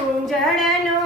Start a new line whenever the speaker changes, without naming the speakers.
રૂંઝણનો